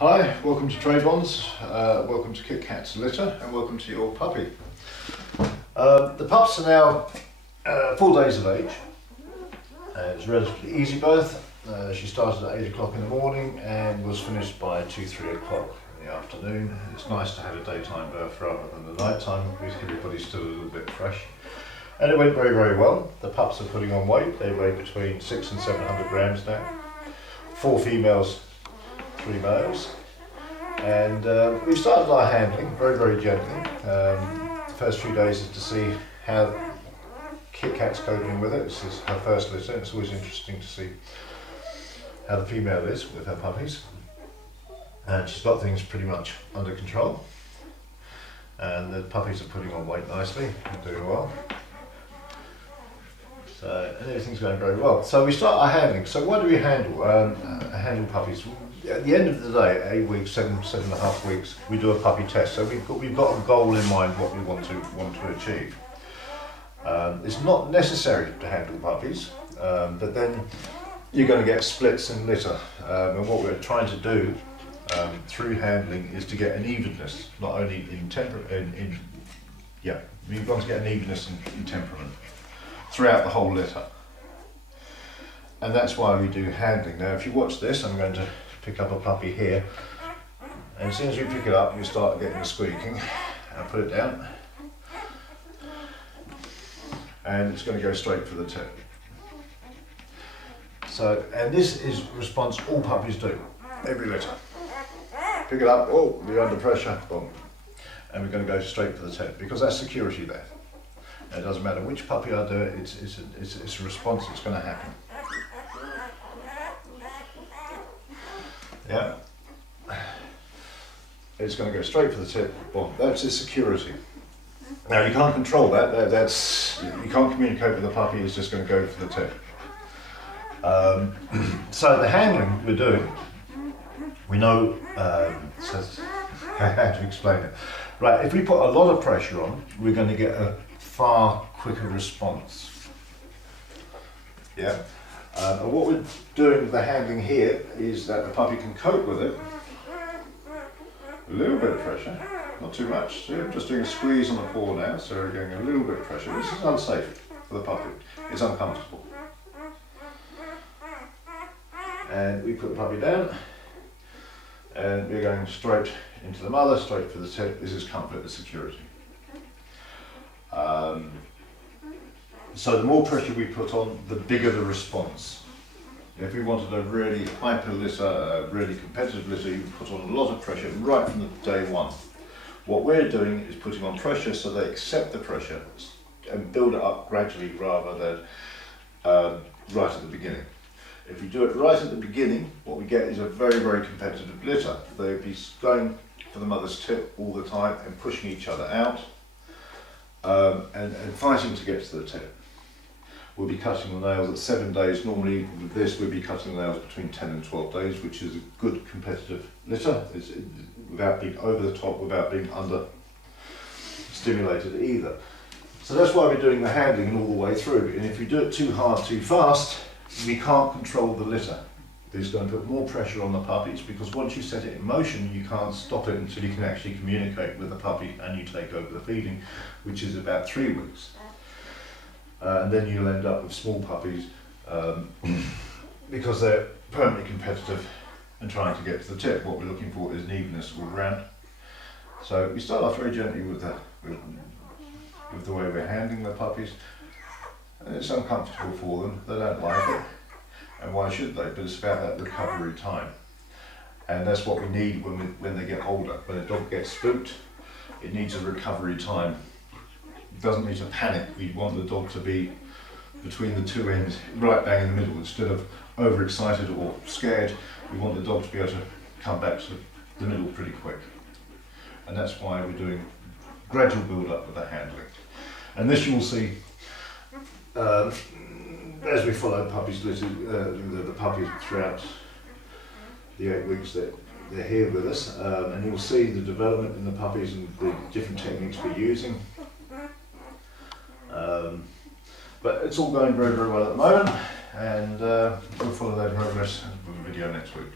Hi, welcome to TREBONS, welcome to Kit Kat's litter, and welcome to your puppy. The pups are now 4 days of age. It's a relatively easy birth. She started at 8 o'clock in the morning and was finished by 2-3 o'clock in the afternoon. It's nice to have a daytime birth rather than the nighttime, because everybody's still a little bit fresh. And it went very, very well. The pups are putting on weight. They weigh between 600 and 700 grams now. 4 females, 3 males. And we've started our handling very, very gently. The first few days is to see how Kit Kat's coping with it. This is her first litter. It's always interesting to see how the female is with her puppies. And she's got things pretty much under control. And the puppies are putting on weight nicely and doing well. So everything's going very well. So we start our handling. So what do we handle? Handle puppies. At the end of the day, 8 weeks, 7.5 weeks, we do a puppy test. So we've got a goal in mind what we want to achieve. It's not necessary to handle puppies, but then you're going to get splits in litter. And what we're trying to do through handling is to get an evenness, not only in temperament. We've got to get an evenness in temperament throughout the whole litter. And that's why we do handling. Now if you watch this, I'm going to pick up a puppy here, and as soon as you pick it up you start getting the squeaking. I'll put it down, and it's going to go straight for the tip. So, and this is a response all puppies do, every litter. Pick it up, oh, you're under pressure, boom. And we're going to go straight for the tip, because that's security there. It doesn't matter which puppy I do it, it's a response that's going to happen. Yeah, it's going to go straight for the tip. Well, that's its security. Now you can't control that. You can't communicate with the puppy. It's just going to go for the tip. So the handling we're doing, we know. So I had to explain it. Right, if we put a lot of pressure on, we're going to get a far quicker response. Yeah. And what we're doing with the handling here is that the puppy can cope with it. A little bit of pressure, not too much. So I'm just doing a squeeze on the paw now, so we're getting a little bit of pressure. This is unsafe for the puppy. It's uncomfortable. And we put the puppy down, and we're going straight into the mother, straight for the tip. This is comfort and security. So the more pressure we put on, the bigger the response. If we wanted a really hyper litter, a really competitive litter, you put on a lot of pressure right from the day one. What we're doing is putting on pressure so they accept the pressure and build it up gradually rather than right at the beginning. If we do it right at the beginning, what we get is a very, very competitive litter. They'll be going for the mother's tip all the time and pushing each other out and fighting to get to the tip. We'll be cutting the nails at 7 days. Normally with this we'll be cutting the nails between 10 and 12 days, which is a good competitive litter. Without being over the top, without being under stimulated either. So that's why we're doing the handling all the way through. And if we do it too hard, too fast, we can't control the litter. It's going to put more pressure on the puppies, because once you set it in motion, you can't stop it until you can actually communicate with the puppy and you take over the feeding, which is about 3 weeks. And then you'll end up with small puppies because they're permanently competitive and trying to get to the tip. What we're looking for is an evenness all around. So we start off very gently with the way we're handling the puppies. And it's uncomfortable for them, they don't like it. And why should they? But it's about that recovery time. And that's what we need when they get older. When a dog gets spooked, it needs a recovery time. It doesn't need to panic. We want the dog to be between the two ends, right bang in the middle. Instead of overexcited or scared, we want the dog to be able to come back to the middle pretty quick. And that's why we're doing gradual build up with the handling. And this you will see as we follow puppies, the puppies throughout the 8 weeks that they're here with us, and you'll see the development in the puppies and the different techniques we're using. But it's all going very, very well at the moment, and we'll follow that progress with a video next week.